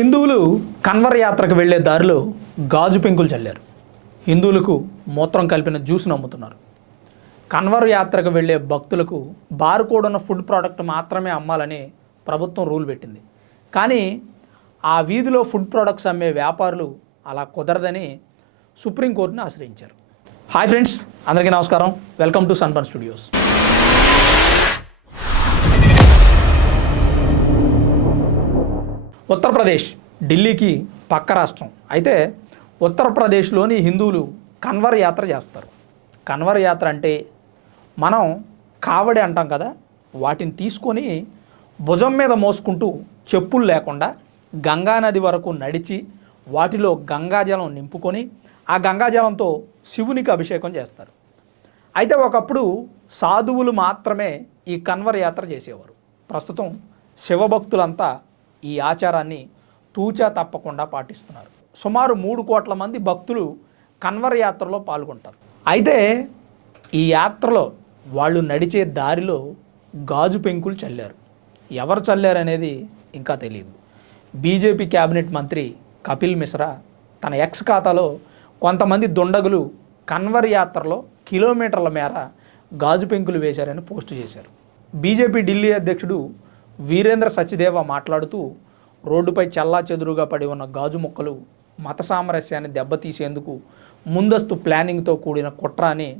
హిందువులు కన్వర్ యాత్రకు వెళ్ళే దారిలో గాజు పెంకులు చల్లారు. హిందువులకు మూత్రం కలిపిన జ్యూస్ను అమ్ముతున్నారు కన్వర్ యాత్రకు వెళ్ళే భక్తులకు బార్ కోడ్ ఉన్న ఫుడ్ ప్రోడక్ట్ మాత్రమే అమ్మాలని ప్రభుత్వం రూల్ పెట్టింది. కానీ ఆ వీధిలో ఫుడ్ ప్రోడక్ట్స్ అమ్మే వ్యాపారులు అలా కుదరదని సుప్రీంకోర్టును ఆశ్రయించారు. హాయ్ ఫ్రెండ్స్ అందరికీ నమస్కారం. Welcome to Sunburn Studios. Uttar Pradesh ఢిల్లీకి పక్క రాష్ట్రం. అయితే ఉత్తరప్రదేశ్లోని హిందువులు కన్వర్ యాత్ర చేస్తారు. కన్వర్ యాత్ర అంటే మనం కావడి అంటాం కదా వాటిని తీసుకొని భుజం మీద మోసుకుంటూ చెప్పులు లేకుండా గంగానది వరకు నడిచి వాటిలో గంగాజలం నింపుకొని ఆ గంగాజలంతో శివునికి అభిషేకం చేస్తారు. అయితే ఒకప్పుడు సాధువులు మాత్రమే ఈ కన్వర్ యాత్ర చేసేవారు. ప్రస్తుతం శివభక్తులంతా ఈ ఆచారాన్ని తూచా తప్పకుండా పాటిస్తున్నారు. సుమారు మూడు కోట్ల మంది భక్తులు కన్వర్ యాత్రలో పాల్గొంటారు. అయితే ఈ యాత్రలో వాళ్ళు నడిచే దారిలో గాజు పెంకులు చల్లారు. ఎవరు చల్లారు అనేది ఇంకా తెలియదు బీజేపీ కేబినెట్ మంత్రి కపిల్ మిశ్రా తన ఎక్స్ ఖాతాలో కొంతమంది దుండగులు కన్వర్ యాత్రలో కిలోమీటర్ల మేర గాజు పెంకులు వేశారని పోస్టు చేశారు. బీజేపీ ఢిల్లీ అధ్యక్షుడు వీరేంద్ర సచిదేవ మాట్లాడుతూ రోడ్డుపై చల్లా చెదురుగా పడి ఉన్న గాజు ముక్కలు మత సామరస్యాన్ని దెబ్బతీసేందుకు ముందస్తు ప్లానింగ్తో కూడిన కుట్ర అని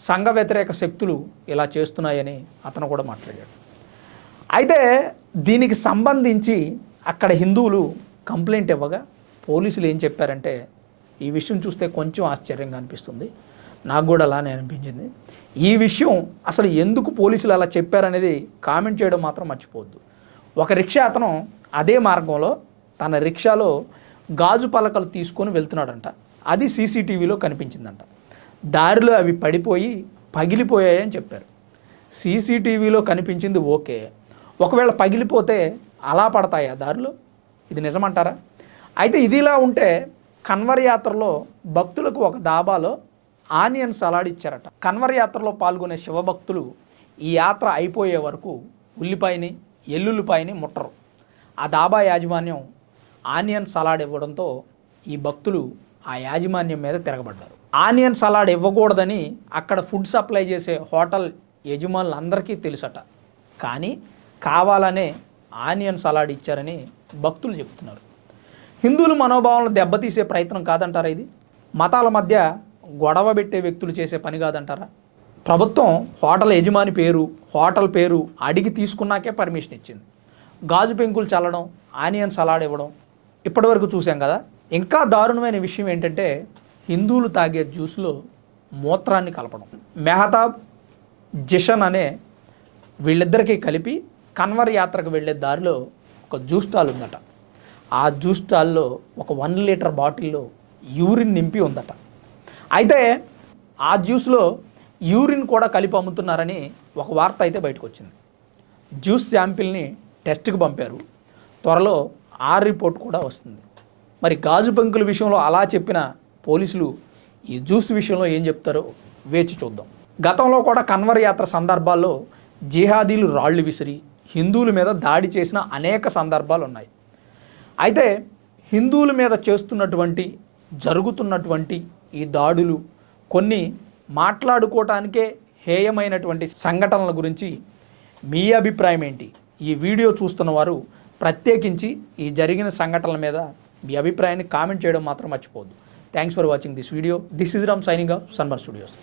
సంఘ వ్యతిరేక శక్తులు ఇలా చేస్తున్నాయని అతను కూడా మాట్లాడాడు. అయితే దీనికి సంబంధించి అక్కడ హిందువులు కంప్లైంట్ ఇవ్వగా పోలీసులు ఏం చెప్పారంటే ఈ విషయం చూస్తే కొంచెం ఆశ్చర్యంగా అనిపిస్తుంది. నాకు కూడా అలానే అనిపించింది. ఈ విషయం అసలు ఎందుకు పోలీసులు అలా చెప్పారనేది కామెంట్ చేయడం మాత్రం మర్చిపోవద్దు. ఒక రిక్షా అతను అదే మార్గంలో తన రిక్షాలో గాజు పలకలు తీసుకొని వెళ్తున్నాడంట. అది సీసీటీవీలో కనిపించిందంట. దారిలో అవి పడిపోయి పగిలిపోయాయని చెప్పారు. సీసీటీవీలో కనిపించింది ఓకే. ఒకవేళ పగిలిపోతే అలా పడతాయా దారిలో? ఇది నిజమంటారా? అయితే ఇదిలా ఉంటే కన్వర్ యాత్రలో భక్తులకు ఒక దాబాలో ఆనియన్ సలాడ్ ఇచ్చారట. కన్వర్ యాత్రలో పాల్గొనే శివభక్తులు ఈ యాత్ర అయిపోయే వరకు ఉల్లిపాయని ఎల్లుల్లిపాయని ముట్టరు. ఆ దాబా యాజమాన్యం ఆనియన్ సలాడ్ ఇవ్వడంతో ఈ భక్తులు ఆ యాజమాన్యం మీద తిరగబడ్డారు. ఆనియన్ సలాడ్ ఇవ్వకూడదని అక్కడ ఫుడ్ సప్లై చేసే హోటల్ యజమానులందరికీ తెలుసట. కానీ కావాలనే ఆనియన్ సలాడ్ ఇచ్చారని భక్తులు చెప్తున్నారు. హిందువుల మనోభావాలను దెబ్బతీసే ప్రయత్నం కాదంటారా ఇది? మతాల మధ్య గొడవ పెట్టే వ్యక్తులు చేసే పని కాదంటారా? ప్రభుత్వం హోటల్ యజమాని పేరు హోటల్ పేరు అడిగి తీసుకున్నాకే పర్మిషన్ ఇచ్చింది. గాజు పెంకులు చల్లడం ఆనియన్ సలాడ్ ఇవ్వడం ఇప్పటివరకు చూసాం కదా. ఇంకా దారుణమైన విషయం ఏంటంటే హిందువులు తాగే జ్యూస్లో మూత్రాన్ని కలపడం. మెహతాబ్ జిషన్ అనే వీళ్ళిద్దరికీ కలిపి కన్వర్ యాత్రకు వెళ్ళే దారిలో ఒక జ్యూస్ స్టాల్ ఉందట. ఆ జ్యూస్ స్టాల్లో ఒక వన్ లీటర్ బాటిల్లో యూరిన్ నింపి ఉందట. అయితే ఆ జ్యూస్లో యూరిన్ కూడా కలిపి అమ్ముతున్నారని ఒక వార్త అయితే బయటకు వచ్చింది జ్యూస్ శాంపిల్ని టెస్ట్కి పంపారు. త్వరలో ఆ రిపోర్ట్ కూడా వస్తుంది. మరి గాజు పెంకుల విషయంలో అలా చెప్పిన పోలీసులు ఈ జ్యూస్ విషయంలో ఏం చెప్తారో వేచి చూద్దాం. గతంలో కూడా కన్వర్ యాత్ర సందర్భాల్లో జిహాదీలు రాళ్ళు విసిరి హిందువుల మీద దాడి చేసిన అనేక సందర్భాలు ఉన్నాయి. అయితే హిందువుల మీద చేస్తున్నటువంటి జరుగుతున్నటువంటి ఈ దాడులు కొన్ని మాట్లాడుకోవటానికే హేయమైనటువంటి సంఘటనల గురించి మీ అభిప్రాయం ఏంటి? ఈ వీడియో చూస్తున్న వారు ప్రత్యేకించి ఈ జరిగిన సంఘటనల మీద మీ అభిప్రాయాన్ని కామెంట్ చేయడం మాత్రం మర్చిపోవద్దు. Thanks for watching this video this is Ram signing off Sunmar Studios